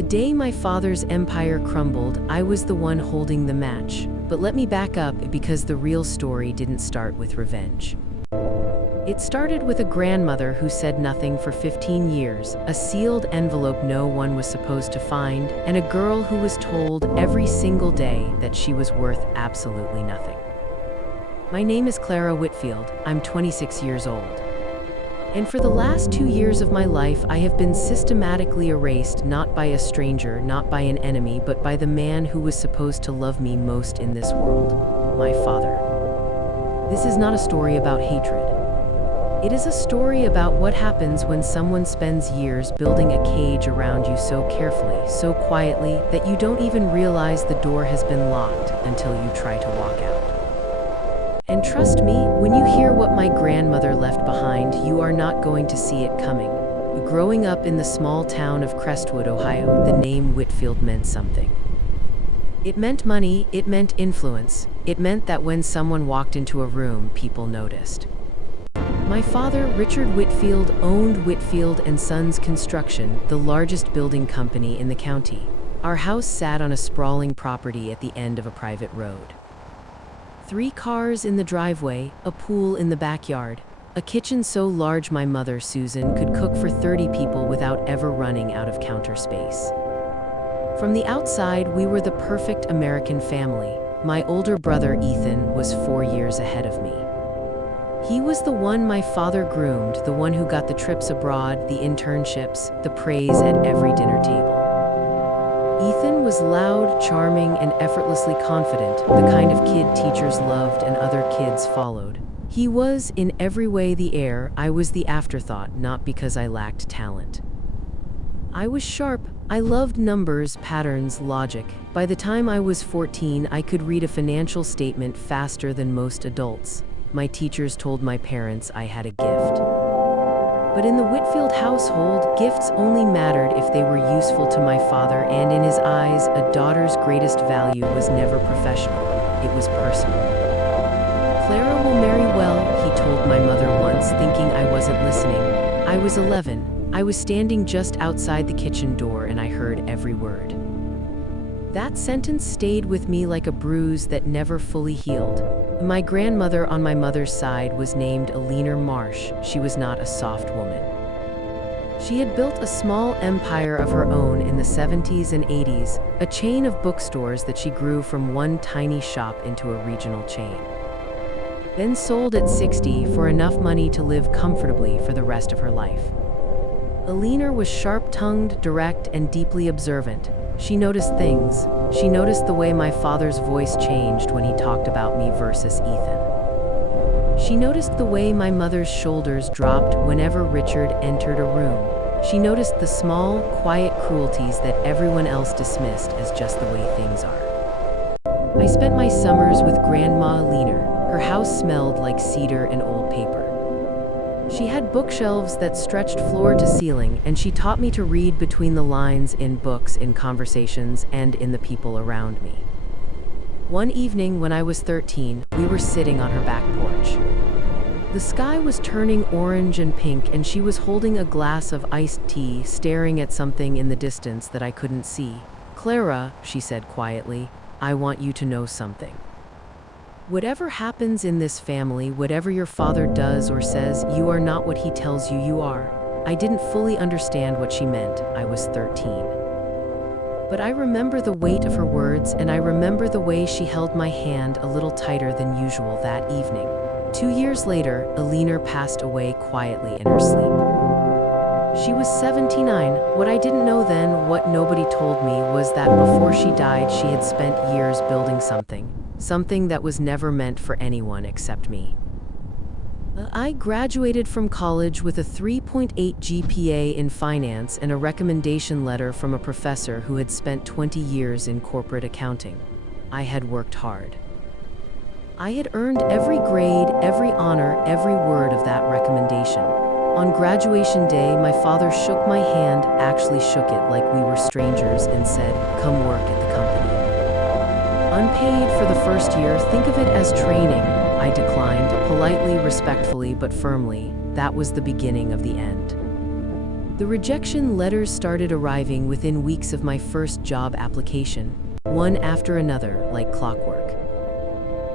The day my father's empire crumbled, I was the one holding the match. But let me back up because the real story didn't start with revenge. It started with a grandmother who said nothing for 15 years, a sealed envelope no one was supposed to find, and a girl who was told every single day that she was worth absolutely nothing. My name is Clara Whitfield. I'm 26 years old. And for the last 2 years of my life, I have been systematically erased, not by a stranger, not by an enemy, but by the man who was supposed to love me most in this world, my father. This is not a story about hatred. It is a story about what happens when someone spends years building a cage around you so carefully, so quietly, that you don't even realize the door has been locked until you try to walk out. And trust me, when you hear what my grandmother left behind, you are not going to see it coming. Growing up in the small town of Crestwood, Ohio, the name Whitfield meant something. It meant money, it meant influence, it meant that when someone walked into a room, people noticed. My father, Richard Whitfield, owned Whitfield & Sons Construction, the largest building company in the county. Our house sat on a sprawling property at the end of a private road. 3 cars in the driveway, a pool in the backyard, a kitchen so large my mother, Susan, could cook for 30 people without ever running out of counter space. From the outside, we were the perfect American family. My older brother, Ethan, was 4 years ahead of me. He was the one my father groomed, the one who got the trips abroad, the internships, the praise at every dinner table. Ethan was loud, charming, and effortlessly confident, the kind of kid teachers loved and other kids followed. He was, in every way, the heir. I was the afterthought, not because I lacked talent. I was sharp. I loved numbers, patterns, logic. By the time I was 14, I could read a financial statement faster than most adults. My teachers told my parents I had a gift. But in the Whitfield household, gifts only mattered if they were useful to my father, and in his eyes, a daughter's greatest value was never professional. It was personal. Clara will marry well, he told my mother once, thinking I wasn't listening. I was 11. I was standing just outside the kitchen door and I heard every word. That sentence stayed with me like a bruise that never fully healed. My grandmother on my mother's side was named Eleanor Marsh. She was not a soft woman. She had built a small empire of her own in the 70s and 80s, a chain of bookstores that she grew from one tiny shop into a regional chain. Then sold at 60 for enough money to live comfortably for the rest of her life. Eleanor was sharp-tongued, direct, and deeply observant. She noticed things. She noticed the way my father's voice changed when he talked about me versus Ethan. She noticed the way my mother's shoulders dropped whenever Richard entered a room. She noticed the small, quiet cruelties that everyone else dismissed as just the way things are. I spent my summers with Grandma Eleanor. Her house smelled like cedar and old paper. She had bookshelves that stretched floor to ceiling, and she taught me to read between the lines in books, in conversations, and in the people around me. One evening when I was 13, we were sitting on her back porch. The sky was turning orange and pink, and she was holding a glass of iced tea, staring at something in the distance that I couldn't see. "Clara," she said quietly, "I want you to know something. Whatever happens in this family, whatever your father does or says, you are not what he tells you you are." I didn't fully understand what she meant. I was 13. But I remember the weight of her words, and I remember the way she held my hand a little tighter than usual that evening. 2 years later, Eleanor passed away quietly in her sleep. She was 79. What I didn't know then, what nobody told me, was that before she died, she had spent years building something that was never meant for anyone except me. I graduated from college with a 3.8 GPA in finance and a recommendation letter from a professor who had spent 20 years in corporate accounting. I had worked hard. I had earned every grade, every honor, every word of that recommendation. On graduation day, my father shook my hand, actually shook it like we were strangers, and said, "Come work at the company." Unpaid for the first year, think of it as training. I declined, politely, respectfully, but firmly. That was the beginning of the end. The rejection letters started arriving within weeks of my first job application, one after another, like clockwork.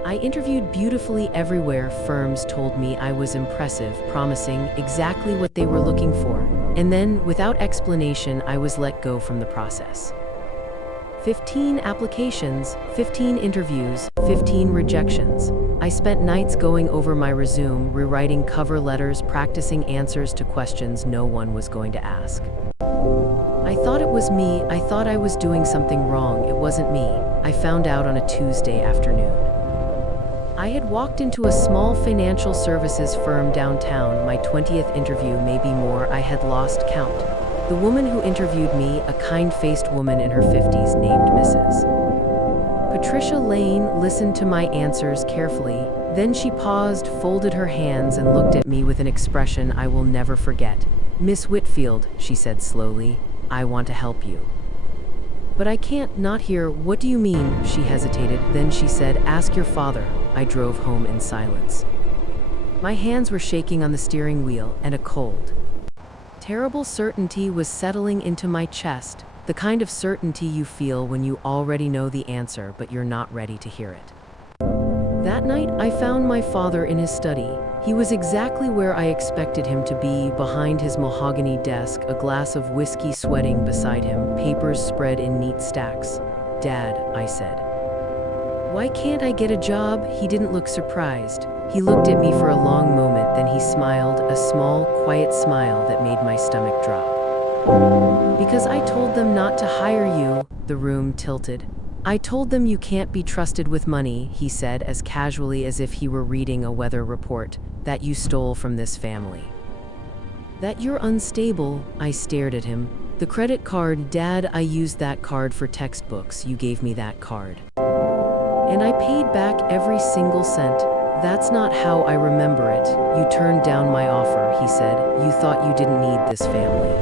I interviewed beautifully everywhere. Firms told me I was impressive, promising exactly what they were looking for. And then, without explanation, I was let go from the process. 15 applications, 15 interviews, 15 rejections. I spent nights going over my resume, rewriting cover letters, practicing answers to questions no one was going to ask. I thought it was me. I thought I was doing something wrong. It wasn't me. I found out on a Tuesday afternoon. I had walked into a small financial services firm downtown, my 20th interview, maybe more. I had lost count. The woman who interviewed me, a kind-faced woman in her 50s named Mrs. Patricia Lane, listened to my answers carefully. Then she paused, folded her hands, and looked at me with an expression I will never forget. "Miss Whitfield," she said slowly, "I want to help you." "But I can't, not here." "What do you mean?" She hesitated. Then she said, "Ask your father." I drove home in silence. My hands were shaking on the steering wheel, and a cold, terrible certainty was settling into my chest, the kind of certainty you feel when you already know the answer but you're not ready to hear it. That night, I found my father in his study. He was exactly where I expected him to be, behind his mahogany desk, a glass of whiskey sweating beside him, papers spread in neat stacks. "Dad," I said, "why can't I get a job?" He didn't look surprised. He looked at me for a long moment, then he smiled, a small, quiet smile that made my stomach drop. "Because I told them not to hire you." The room tilted. "I told them you can't be trusted with money," he said as casually as if he were reading a weather report, "that you stole from this family. That you're unstable." I stared at him. "The credit card, Dad, I used that card for textbooks. You gave me that card. And I paid back every single cent." "That's not how I remember it. You turned down my offer," he said. "You thought you didn't need this family.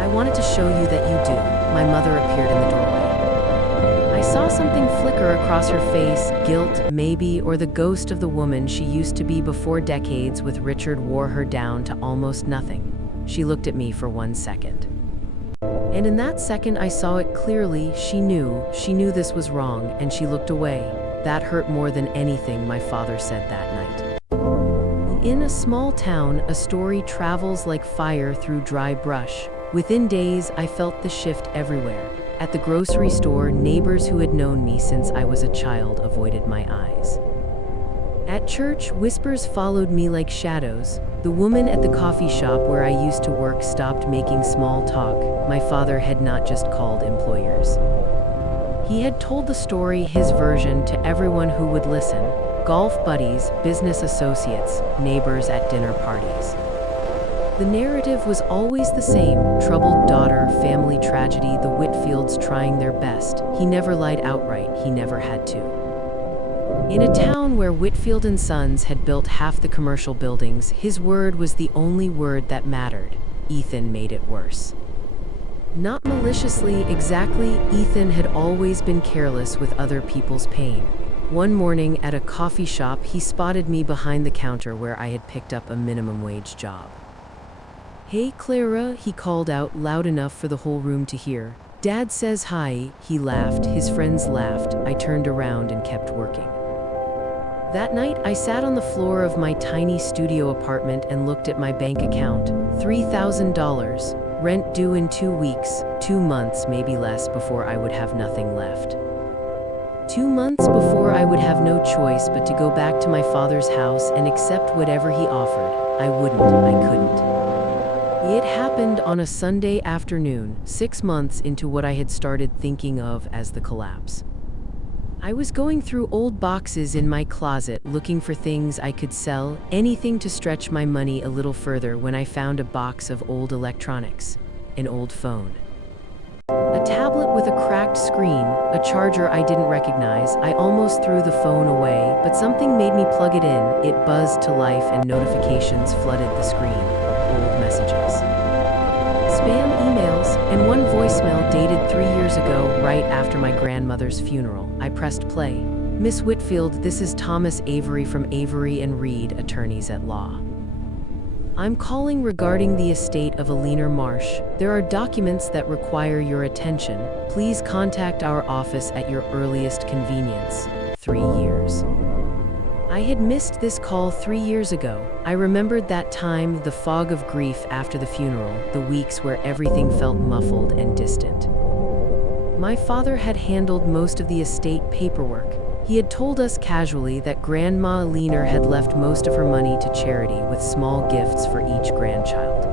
I wanted to show you that you do." My mother appeared in the doorway. I saw something flicker across her face, guilt, maybe, or the ghost of the woman she used to be before decades with Richard wore her down to almost nothing. She looked at me for 1 second. And in that second I saw it clearly. She knew this was wrong, and she looked away. That hurt more than anything my father said that night. In a small town, a story travels like fire through dry brush. Within days, I felt the shift everywhere. At the grocery store, neighbors who had known me since I was a child avoided my eyes. At church, whispers followed me like shadows. The woman at the coffee shop where I used to work stopped making small talk. My father had not just called employers. He had told the story, his version, to everyone who would listen. Golf buddies, business associates, neighbors at dinner parties. The narrative was always the same: troubled daughter, family tragedy, the Whitfields trying their best. He never lied outright, he never had to. In a town where Whitfield and Sons had built half the commercial buildings, his word was the only word that mattered. Ethan made it worse. Not maliciously, exactly. Ethan had always been careless with other people's pain. One morning at a coffee shop, he spotted me behind the counter where I had picked up a minimum wage job. "Hey, Clara," he called out loud enough for the whole room to hear. "Dad says hi." He laughed, his friends laughed. I turned around and kept working. That night, I sat on the floor of my tiny studio apartment and looked at my bank account. $3,000. Rent due in 2 weeks, 2 months, maybe less, before I would have nothing left. 2 months before I would have no choice but to go back to my father's house and accept whatever he offered. I couldn't. It happened on a Sunday afternoon, 6 months into what I had started thinking of as the collapse. I was going through old boxes in my closet looking for things I could sell, anything to stretch my money a little further, when I found a box of old electronics, an old phone. A tablet with a cracked screen, a charger I didn't recognize. I almost threw the phone away, but something made me plug it in. It buzzed to life and notifications flooded the screen. Old messages, spam emails, and one voicemail dated 3 years ago, right after my grandmother's funeral. I pressed play. "Miss Whitfield, this is Thomas Avery from Avery and Reed, attorneys at law. I'm calling regarding the estate of Alina Marsh. There are documents that require your attention. Please contact our office at your earliest convenience. 3 years. I had missed this call 3 years ago. I remembered that time, the fog of grief after the funeral, the weeks where everything felt muffled and distant. My father had handled most of the estate paperwork. He had told us casually that Grandma Alina had left most of her money to charity with small gifts for each grandchild.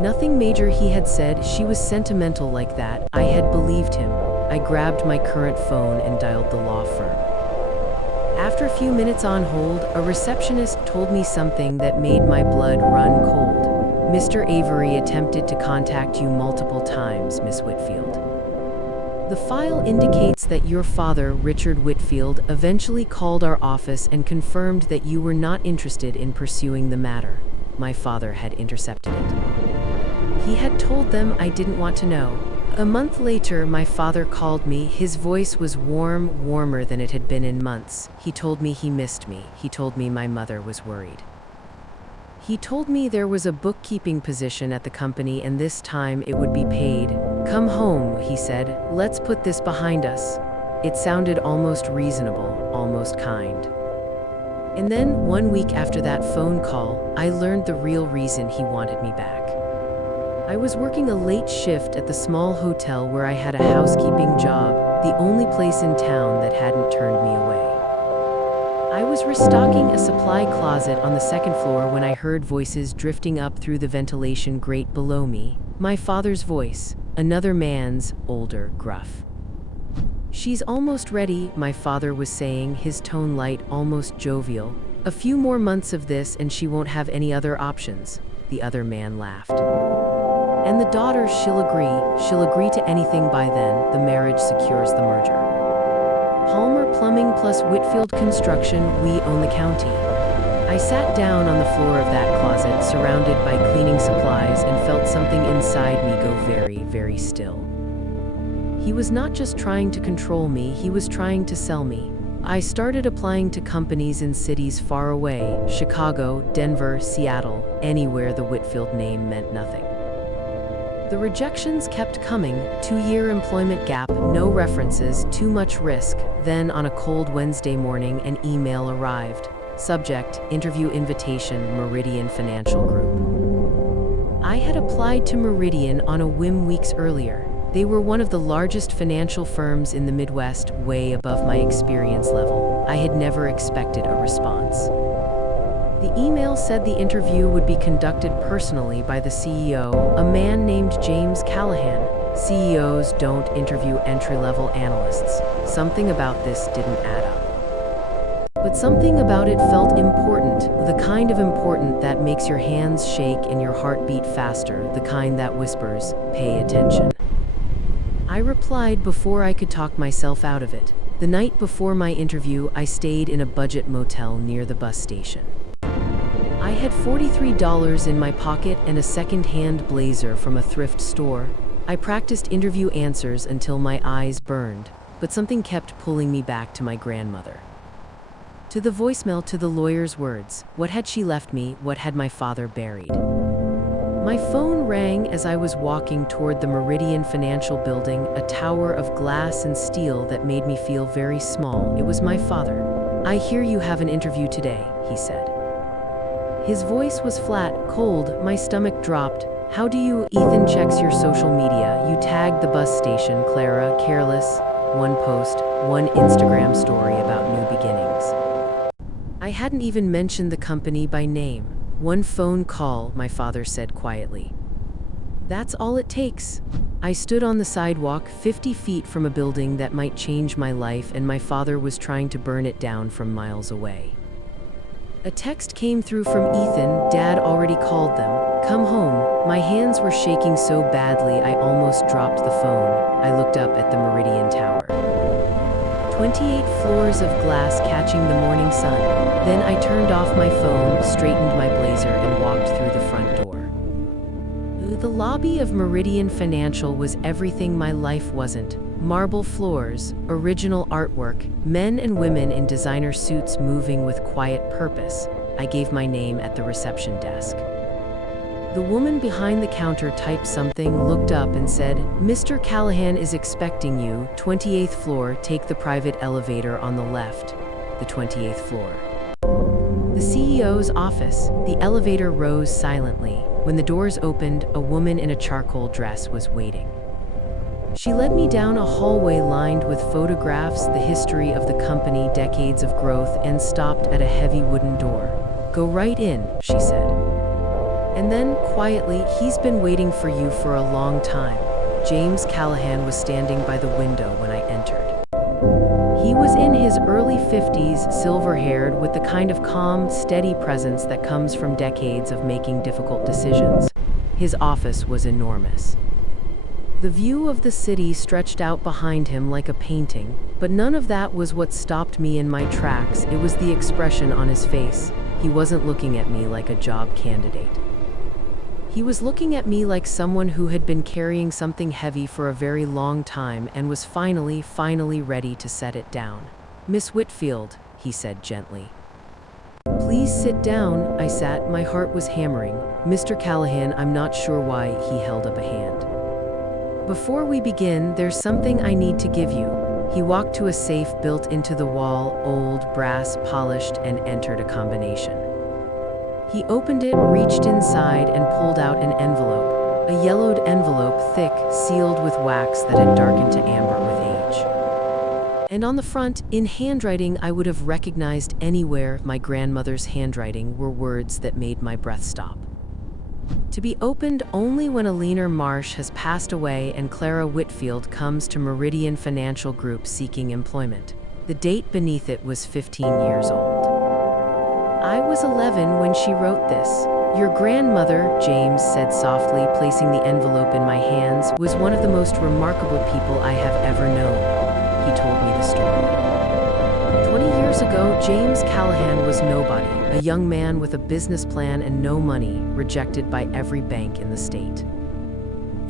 Nothing major, he had said. She was sentimental like that. I had believed him. I grabbed my current phone and dialed the law firm. After a few minutes on hold, a receptionist told me something that made my blood run cold. Mr. Avery attempted to contact you multiple times, Miss Whitfield. The file indicates that your father, Richard Whitfield, eventually called our office and confirmed that you were not interested in pursuing the matter. My father had intercepted it. He had told them I didn't want to know. A month later, my father called me. His voice was warmer than it had been in months. He told me he missed me. He told me my mother was worried. He told me there was a bookkeeping position at the company and this time it would be paid. Come home, he said. Let's put this behind us. It sounded almost reasonable, almost kind. And then, 1 week after that phone call, I learned the real reason he wanted me back. I was working a late shift at the small hotel where I had a housekeeping job, the only place in town that hadn't turned me away. I was restocking a supply closet on the second floor when I heard voices drifting up through the ventilation grate below me. My father's voice, another man's, older, gruff. She's almost ready, my father was saying, his tone light, almost jovial. A few more months of this and she won't have any other options. The other man laughed. And the daughter, she'll agree to anything by then. The marriage secures the merger. Palmer Plumbing plus Whitfield Construction, we own the county. I sat down on the floor of that closet, surrounded by cleaning supplies, and felt something inside me go very, very still. He was not just trying to control me, he was trying to sell me. I started applying to companies in cities far away, Chicago, Denver, Seattle, anywhere the Whitfield name meant nothing. The rejections kept coming. 2-year employment gap, no references, too much risk. Then, on a cold Wednesday morning, an email arrived. Subject, interview invitation, Meridian Financial Group. I had applied to Meridian on a whim weeks earlier. They were one of the largest financial firms in the Midwest, way above my experience level. I had never expected a response. The email said the interview would be conducted personally by the CEO, a man named James Callahan. CEOs don't interview entry-level analysts. Something about this didn't add up. But something about it felt important, the kind of important that makes your hands shake and your heart beat faster, the kind that whispers, "Pay attention." I replied before I could talk myself out of it. The night before my interview, I stayed in a budget motel near the bus station. I had $43 in my pocket and a second-hand blazer from a thrift store. I practiced interview answers until my eyes burned, but something kept pulling me back to my grandmother. To the voicemail, to the lawyer's words. What had she left me? What had my father buried? My phone rang as I was walking toward the Meridian Financial Building, a tower of glass and steel that made me feel very small. It was my father. "I hear you have an interview today," he said. His voice was flat, cold, my stomach dropped. "How do you?" Ethan checks your social media. You tagged the bus station, Clara, careless. One post, one Instagram story about new beginnings. I hadn't even mentioned the company by name. One phone call, my father said quietly. That's all it takes. I stood on the sidewalk 50 feet from a building that might change my life, and my father was trying to burn it down from miles away. A text came through from Ethan. Dad already called them. Come home. My hands were shaking so badly I almost dropped the phone. I looked up at the Meridian Tower. 28 floors of glass catching the morning sun. Then I turned off my phone, straightened my blazer, and walked through the front door. The lobby of Meridian Financial was everything my life wasn't. Marble floors, original artwork, men and women in designer suits moving with quiet purpose. I gave my name at the reception desk. The woman behind the counter typed something, looked up and said, "Mr. Callahan is expecting you, 28th floor, take the private elevator on the left." The 28th floor. The CEO's office. The elevator rose silently. When the doors opened, a woman in a charcoal dress was waiting. She led me down a hallway lined with photographs, the history of the company, decades of growth, and stopped at a heavy wooden door. "Go right in," she said. And then, quietly, "He's been waiting for you for a long time." James Callahan was standing by the window when I entered. He was in his early 50s, silver-haired, with the kind of calm, steady presence that comes from decades of making difficult decisions. His office was enormous. The view of the city stretched out behind him like a painting, but none of that was what stopped me in my tracks. It was the expression on his face. He wasn't looking at me like a job candidate. He was looking at me like someone who had been carrying something heavy for a very long time and was finally ready to set it down. "Miss Whitfield," he said gently. "Please sit down." I sat, my heart was hammering. "Mr. Callahan," I'm not sure why, he held up a hand. "Before we begin, there's something I need to give you." He walked to a safe built into the wall, old, brass, polished, and entered a combination. He opened it, reached inside, and pulled out an envelope. A yellowed envelope, thick, sealed with wax that had darkened to amber with age. And on the front, in handwriting I would have recognized anywhere, my grandmother's handwriting, were words that made my breath stop. "To be opened only when Alina Marsh has passed away and Clara Whitfield comes to Meridian Financial Group seeking employment." The date beneath it was 15 years old. "I was 11 when she wrote this. Your grandmother," James said softly, placing the envelope in my hands, "was one of the most remarkable people I have ever known." He told me the story. 20 years ago, James Callahan was nobody, a young man with a business plan and no money, rejected by every bank in the state.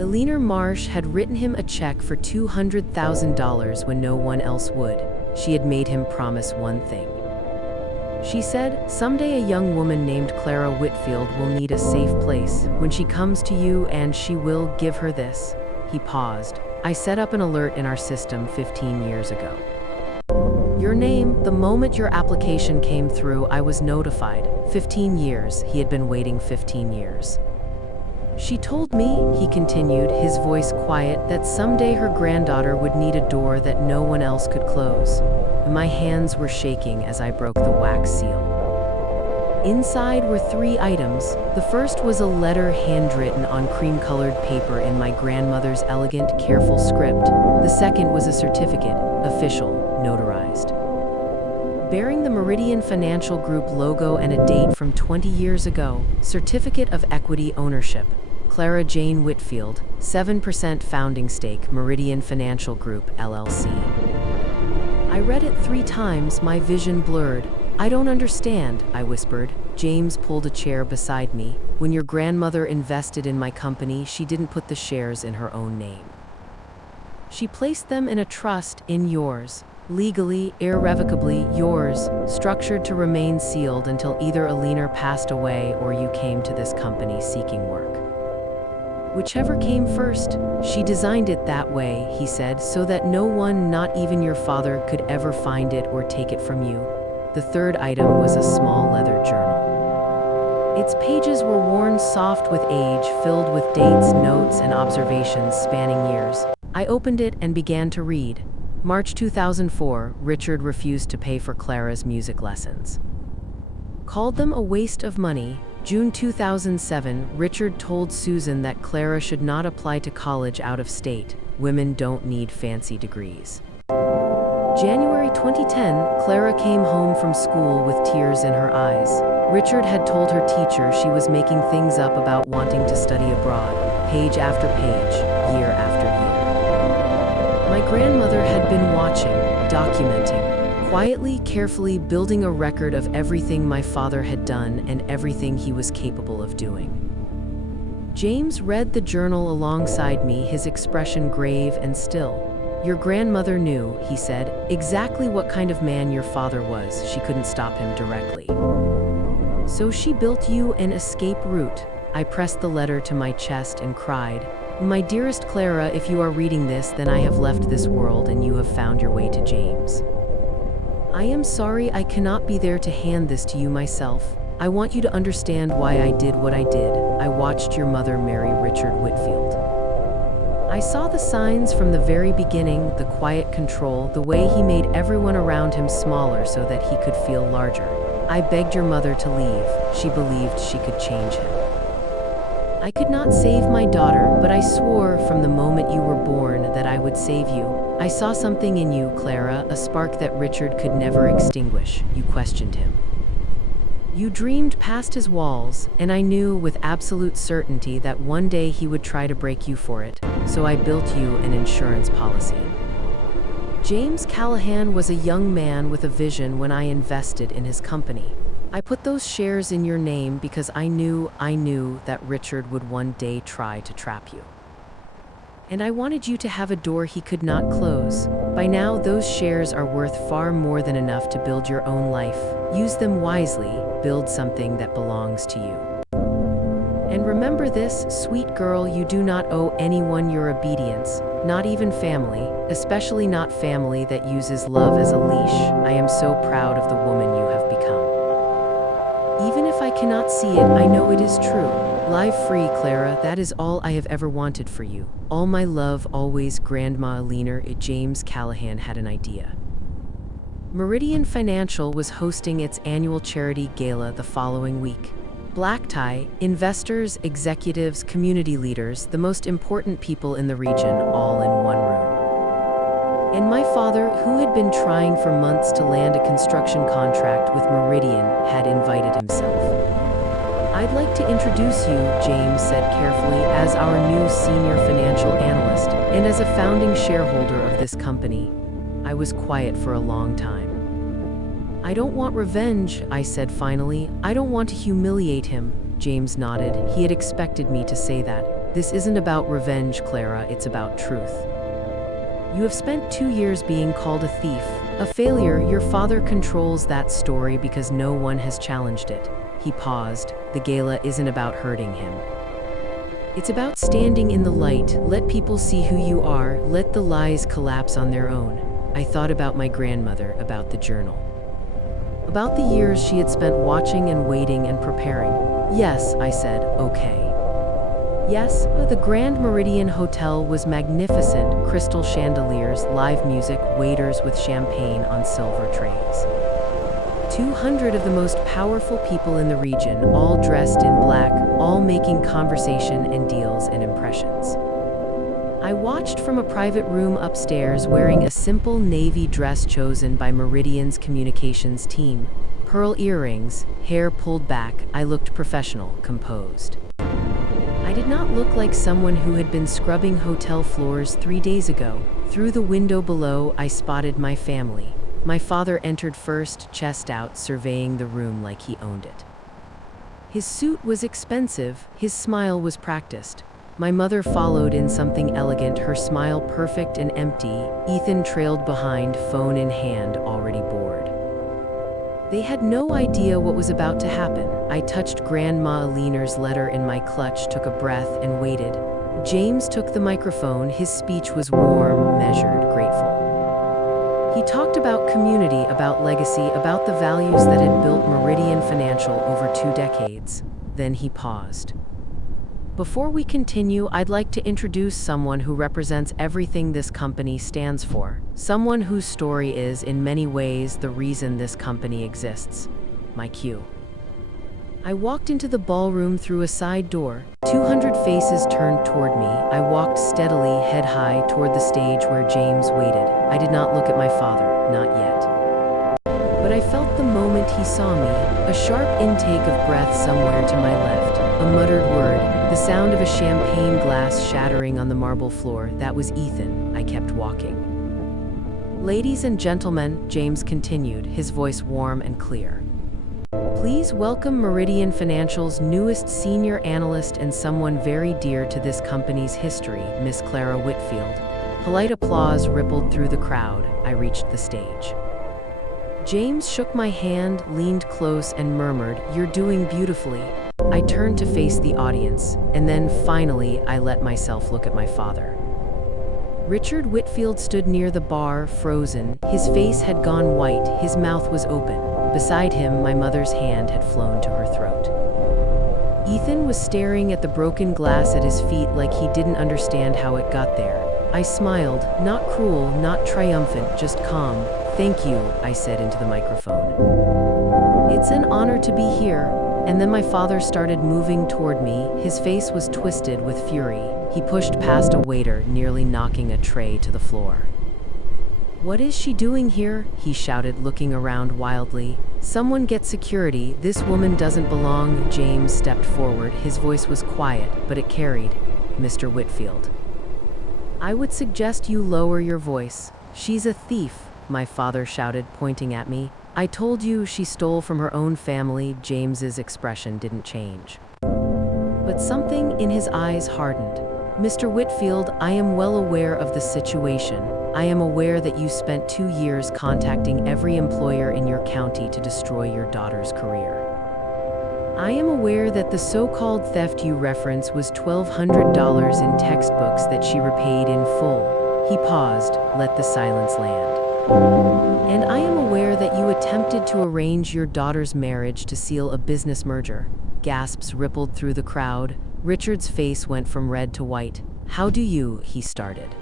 Alina Marsh had written him a check for $200,000 when no one else would. She had made him promise one thing. She said, "Someday a young woman named Clara Whitfield will need a safe place. When she comes to you, and she will give her this." He paused. "I set up an alert in our system 15 years ago. Your name, the moment your application came through, I was notified. 15 years, he had been waiting 15 years. She told me," he continued, his voice quiet, "that someday her granddaughter would need a door that no one else could close." My hands were shaking as I broke the wax seal. Inside were 3 items. The first was a letter handwritten on cream-colored paper in my grandmother's elegant, careful script. The second was a certificate, official, notarized, bearing the Meridian Financial Group logo and a date from 20 years ago. Certificate of Equity Ownership. Clara Jane Whitfield, 7% founding stake, Meridian Financial Group, LLC. I read it 3 times, my vision blurred. "I don't understand," I whispered. James pulled a chair beside me. "When your grandmother invested in my company, she didn't put the shares in her own name. She placed them in a trust, in yours. Legally, irrevocably yours, structured to remain sealed until either Alina passed away or you came to this company seeking work. Whichever came first, she designed it that way," he said, "so that no one, not even your father, could ever find it or take it from you." The third item was a small leather journal. Its pages were worn soft with age, filled with dates, notes, and observations spanning years. I opened it and began to read. March 2004, Richard refused to pay for Clara's music lessons. Called them a waste of money. June 2007, Richard told Susan that Clara should not apply to college out of state. Women don't need fancy degrees. January 2010, Clara came home from school with tears in her eyes. Richard had told her teacher she was making things up about wanting to study abroad, page after page, year after year. My grandmother had been watching, documenting, quietly, carefully building a record of everything my father had done and everything he was capable of doing. James read the journal alongside me, his expression grave and still. "Your grandmother knew," he said, "exactly what kind of man your father was. She couldn't stop him directly. So she built you an escape route. I pressed the letter to my chest and cried, "My dearest Clara, if you are reading this, then I have left this world and you have found your way to James. I am sorry I cannot be there to hand this to you myself. I want you to understand why I did what I did. I watched your mother marry Richard Whitfield. I saw the signs from the very beginning, the quiet control, the way he made everyone around him smaller so that he could feel larger. I begged your mother to leave. She believed she could change him. I could not save my daughter, but I swore from the moment you were born that I would save you. I saw something in you, Clara, a spark that Richard could never extinguish. You questioned him. You dreamed past his walls, and I knew with absolute certainty that one day he would try to break you for it, so I built you an insurance policy. James Callahan was a young man with a vision when I invested in his company. I put those shares in your name because I knew that Richard would one day try to trap you. And I wanted you to have a door he could not close. By now, those shares are worth far more than enough to build your own life. Use them wisely, build something that belongs to you. And remember this, sweet girl, you do not owe anyone your obedience, not even family, especially not family that uses love as a leash. I am so proud of the woman you have become. Even if I cannot see it, I know it is true. Live free, Clara, that is all I have ever wanted for you. All my love, always, Grandma Leaner. James Callahan had an idea. Meridian Financial was hosting its annual charity gala the following week. Black tie, investors, executives, community leaders, the most important people in the region, all in one room. And my father, who had been trying for months to land a construction contract with Meridian, had invited himself. I'd like to introduce you, James said carefully, as our new senior financial analyst, and as a founding shareholder of this company. I was quiet for a long time. I don't want revenge, I said finally. I don't want to humiliate him. James nodded. He had expected me to say that. This isn't about revenge, Clara, it's about truth. You have spent 2 years being called a thief, a failure. Your father controls that story because no one has challenged it. He paused. The gala isn't about hurting him. It's about standing in the light. Let people see who you are. Let the lies collapse on their own. I thought about my grandmother, about the journal. About the years she had spent watching and waiting and preparing. Yes, I said, okay. Yes, the Grand Meridian Hotel was magnificent, crystal chandeliers, live music, waiters with champagne on silver trays. 200 of the most powerful people in the region, all dressed in black, all making conversation and deals and impressions. I watched from a private room upstairs wearing a simple navy dress chosen by Meridian's communications team. Pearl earrings, hair pulled back, I looked professional, composed. I did not look like someone who had been scrubbing hotel floors 3 days ago. Through the window below, I spotted my family. My father entered first, chest out, surveying the room like he owned it. His suit was expensive, his smile was practiced. My mother followed in something elegant, her smile perfect and empty. Ethan trailed behind, phone in hand, already bored. They had no idea what was about to happen. I touched Grandma Leaner's letter in my clutch, took a breath, and waited. James took the microphone. His speech was warm, measured, grateful. He talked about community, about legacy, about the values that had built Meridian Financial over 2 decades. Then he paused. Before we continue, I'd like to introduce someone who represents everything this company stands for. Someone whose story is, in many ways, the reason this company exists. My cue. I walked into the ballroom through a side door. 200 faces turned toward me. I walked steadily, head high, toward the stage where James waited. I did not look at my father, not yet. But I felt the moment he saw me, a sharp intake of breath somewhere to my left, a muttered word, the sound of a champagne glass shattering on the marble floor. That was Ethan. I kept walking. Ladies and gentlemen, James continued, his voice warm and clear. Please welcome Meridian Financial's newest senior analyst and someone very dear to this company's history, Miss Clara Whitfield. Polite applause rippled through the crowd. I reached the stage. James shook my hand, leaned close, and murmured, "You're doing beautifully. I turned to face the audience, and then finally I let myself look at my father. Richard Whitfield stood near the bar, frozen. His face had gone white, his mouth was open. Beside him, my mother's hand had flown to her throat. Ethan was staring at the broken glass at his feet like he didn't understand how it got there. I smiled, not cruel, not triumphant, just calm. "Thank you," I said into the microphone. "It's an honor to be here." And then my father started moving toward me. His face was twisted with fury. He pushed past a waiter, nearly knocking a tray to the floor. "What is she doing here?" he shouted, looking around wildly. "Someone get security. This woman doesn't belong." James stepped forward. His voice was quiet, but it carried. "Mr. Whitfield, I would suggest you lower your voice. She's a thief," my father shouted, pointing at me. "I told you she stole from her own family." James's expression didn't change, but something in his eyes hardened. "Mr. Whitfield, I am well aware of the situation. I am aware that you spent 2 years contacting every employer in your county to destroy your daughter's career. I am aware that the so-called theft you reference was $1,200 in textbooks that she repaid in full." He paused, let the silence land. "And I am aware that you attempted to arrange your daughter's marriage to seal a business merger." Gasps rippled through the crowd. Richard's face went from red to white. "How do you?" he started.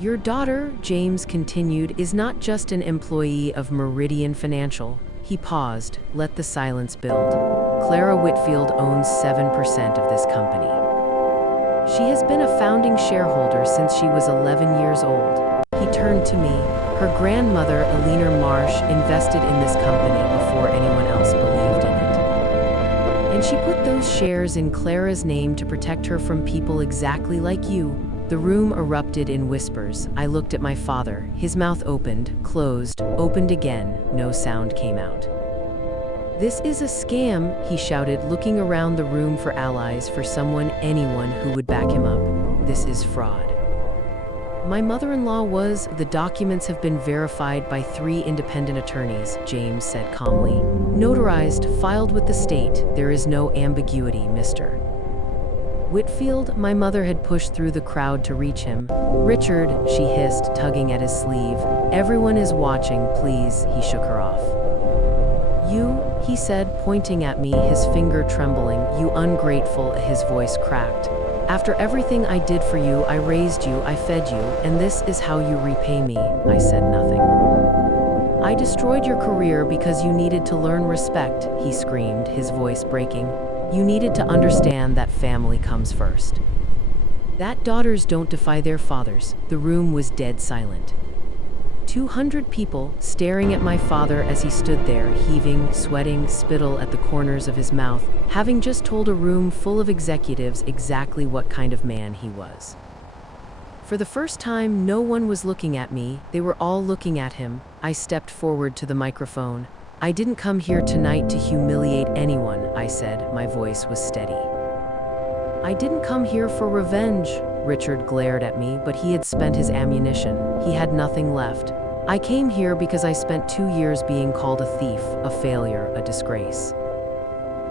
"Your daughter," James continued, "is not just an employee of Meridian Financial." He paused, let the silence build. "Clara Whitfield owns 7% of this company. She has been a founding shareholder since she was 11 years old." He turned to me. "Her grandmother, Eleanor Marsh, invested in this company before anyone else believed in it. And she put those shares in Clara's name to protect her from people exactly like you." The room erupted in whispers. I looked at my father. His mouth opened, closed, opened again. No sound came out. "This is a scam," he shouted, looking around the room for allies, for someone, anyone who would back him up. "This is fraud." "My mother-in-law was. The documents have been verified by 3 independent attorneys," James said calmly. "Notarized, filed with the state. There is no ambiguity, Mr. Whitfield." My mother had pushed through the crowd to reach him. "Richard," she hissed, tugging at his sleeve. "Everyone is watching, please." He shook her off. "You," he said, pointing at me, his finger trembling. "You ungrateful," his voice cracked. "After everything I did for you, I raised you, I fed you, and this is how you repay me." I said nothing. "I destroyed your career because you needed to learn respect," he screamed, his voice breaking. "You needed to understand that family comes first. That daughters don't defy their fathers." The room was dead silent. 200 people staring at my father as he stood there, heaving, sweating, spittle at the corners of his mouth, having just told a room full of executives exactly what kind of man he was. For the first time, no one was looking at me. They were all looking at him. I stepped forward to the microphone. "I didn't come here tonight to humiliate anyone," I said. My voice was steady. "I didn't come here for revenge." Richard glared at me, but he had spent his ammunition. He had nothing left. "I came here because I spent 2 years being called a thief, a failure, a disgrace.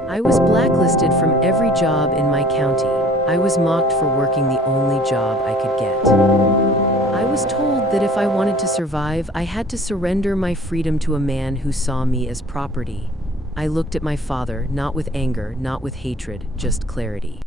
I was blacklisted from every job in my county. I was mocked for working the only job I could get. I was told that if I wanted to survive, I had to surrender my freedom to a man who saw me as property." I looked at my father, not with anger, not with hatred, just clarity.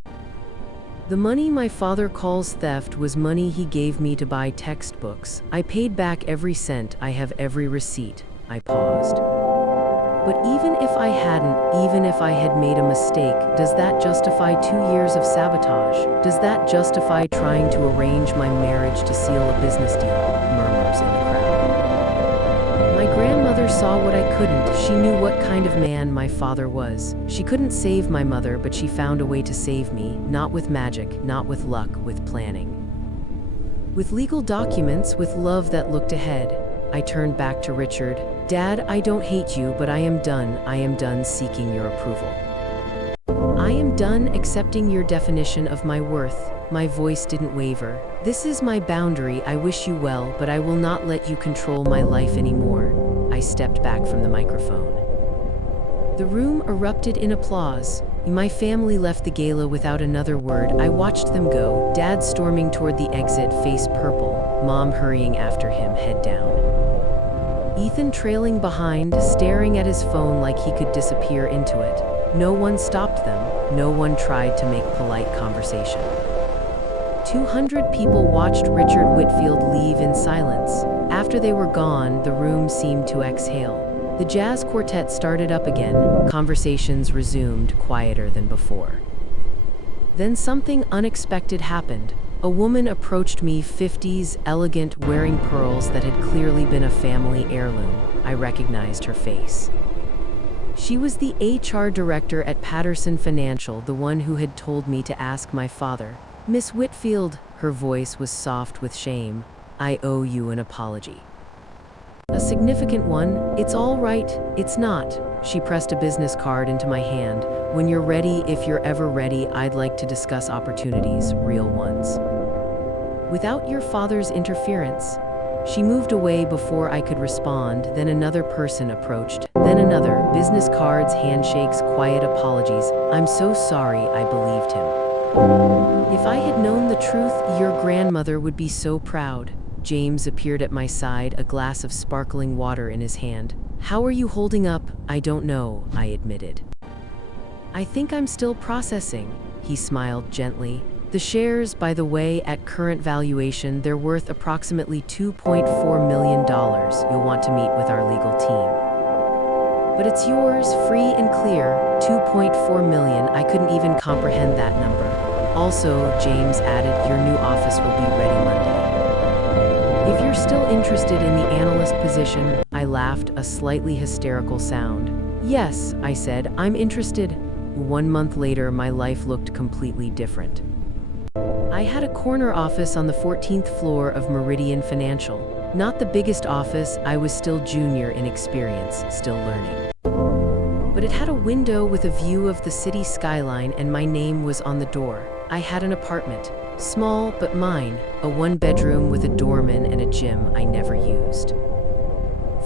"The money my father calls theft was money he gave me to buy textbooks. I paid back every cent. I have every receipt." I paused. "But even if I hadn't, even if I had made a mistake, does that justify 2 years of sabotage? Does that justify trying to arrange my marriage to seal a business deal?" Murmurs in the crowd. "My grandmother saw what I couldn't. She knew what kind of man my father was. She couldn't save my mother, but she found a way to save me, not with magic, not with luck, with planning. With legal documents, with love that looked ahead." I turned back to Richard. "Dad, I don't hate you, but I am done. I am done seeking your approval. I am done accepting your definition of my worth." My voice didn't waver. "This is my boundary. I wish you well, but I will not let you control my life anymore." I stepped back from the microphone. The room erupted in applause. My family left the gala without another word. I watched them go, Dad storming toward the exit, face purple, Mom hurrying after him, head down. Ethan trailing behind, staring at his phone like he could disappear into it. No one stopped them. No one tried to make polite conversation. 200 people watched Richard Whitfield leave in silence. After they were gone, the room seemed to exhale. The jazz quartet started up again. Conversations resumed, quieter than before. Then something unexpected happened. A woman approached me, 50s, elegant, wearing pearls that had clearly been a family heirloom. I recognized her face. She was the HR director at Patterson Financial, the one who had told me to ask my father. Miss Whitfield, her voice was soft with shame. I owe you an apology. A significant one. It's all right. It's not. She pressed a business card into my hand. When you're ready, if you're ever ready, I'd like to discuss opportunities, real ones. Without your father's interference. She moved away before I could respond. Then another person approached. Then another. Business cards, handshakes, quiet apologies. I'm so sorry, I believed him. If I had known the truth, your grandmother would be so proud. James appeared at my side, a glass of sparkling water in his hand. How are you holding up? I don't know, I admitted. I think I'm still processing, he smiled gently. The shares, by the way, at current valuation, they're worth approximately $2.4 million. You'll want to meet with our legal team. But it's yours, free and clear. $2.4 million, I couldn't even comprehend that number. Also, James added, your new office will be ready Monday. If you're still interested in the analyst position, I laughed, a slightly hysterical sound. Yes, I said, I'm interested. 1 month later, my life looked completely different. I had a corner office on the 14th floor of Meridian Financial. Not the biggest office, I was still junior in experience, still learning. But it had a window with a view of the city skyline, and my name was on the door. I had an apartment. Small, but mine, a 1-bedroom with a doorman and a gym I never used.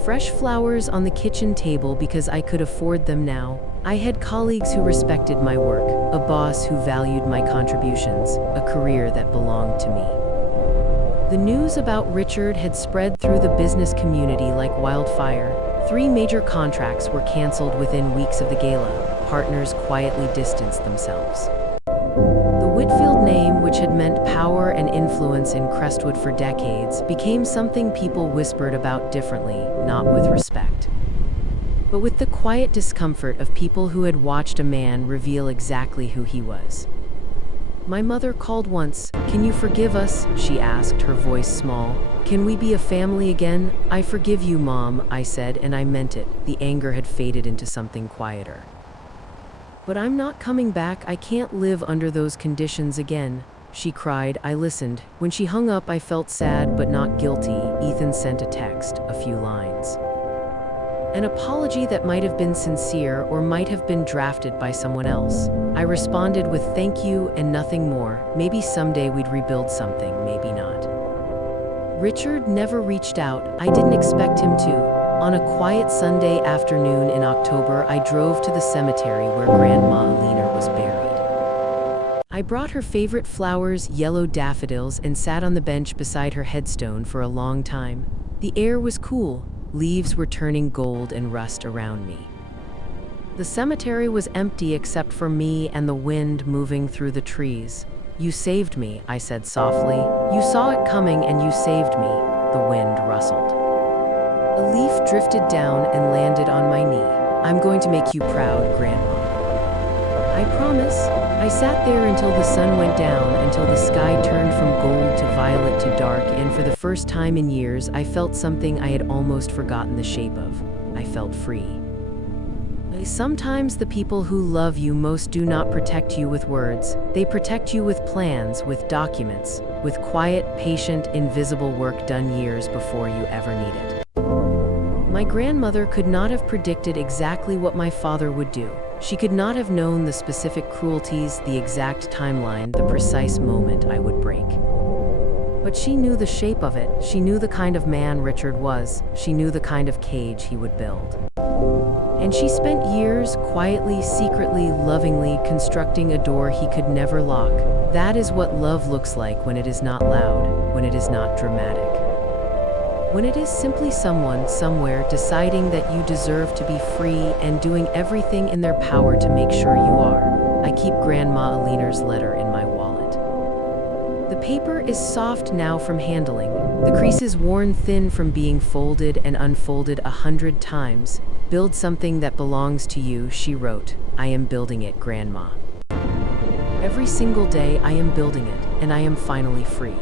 Fresh flowers on the kitchen table because I could afford them now. I had colleagues who respected my work, a boss who valued my contributions, a career that belonged to me. The news about Richard had spread through the business community like wildfire. 3 major contracts were canceled within weeks of the gala. Partners quietly distanced themselves. The Whitfield name, which had meant power and influence in Crestwood for decades, became something people whispered about differently, not with respect, but with the quiet discomfort of people who had watched a man reveal exactly who he was. My mother called once. Can you forgive us? She asked, her voice small. Can we be a family again? I forgive you, Mom, I said, and I meant it. The anger had faded into something quieter. But I'm not coming back. I can't live under those conditions again, she cried. I listened. When she hung up, I felt sad but not guilty. Ethan sent a text, a few lines. An apology that might have been sincere or might have been drafted by someone else. I responded with thank you and nothing more. Maybe someday we'd rebuild something, maybe not. Richard never reached out. I didn't expect him to. On a quiet Sunday afternoon in October, I drove to the cemetery where Grandma Alina was buried. I brought her favorite flowers, yellow daffodils, and sat on the bench beside her headstone for a long time. The air was cool. Leaves were turning gold and rust around me. The cemetery was empty except for me and the wind moving through the trees. You saved me, I said softly. You saw it coming and you saved me. The wind rustled. A leaf drifted down and landed on my knee. I'm going to make you proud, Grandma. I promise. I sat there until the sun went down, until the sky turned from gold to violet to dark, and for the first time in years, I felt something I had almost forgotten the shape of. I felt free. Sometimes the people who love you most do not protect you with words. They protect you with plans, with documents, with quiet, patient, invisible work done years before you ever need it. My grandmother could not have predicted exactly what my father would do. She could not have known the specific cruelties, the exact timeline, the precise moment I would break. But she knew the shape of it. She knew the kind of man Richard was. She knew the kind of cage he would build. And she spent years quietly, secretly, lovingly constructing a door he could never lock. That is what love looks like when it is not loud, when it is not dramatic. When it is simply someone, somewhere, deciding that you deserve to be free and doing everything in their power to make sure you are. I keep Grandma Aliner's letter in my wallet. The paper is soft now from handling, the creases worn thin from being folded and unfolded 100 times. Build something that belongs to you, she wrote. I am building it, Grandma. Every single day I am building it, and I am finally free.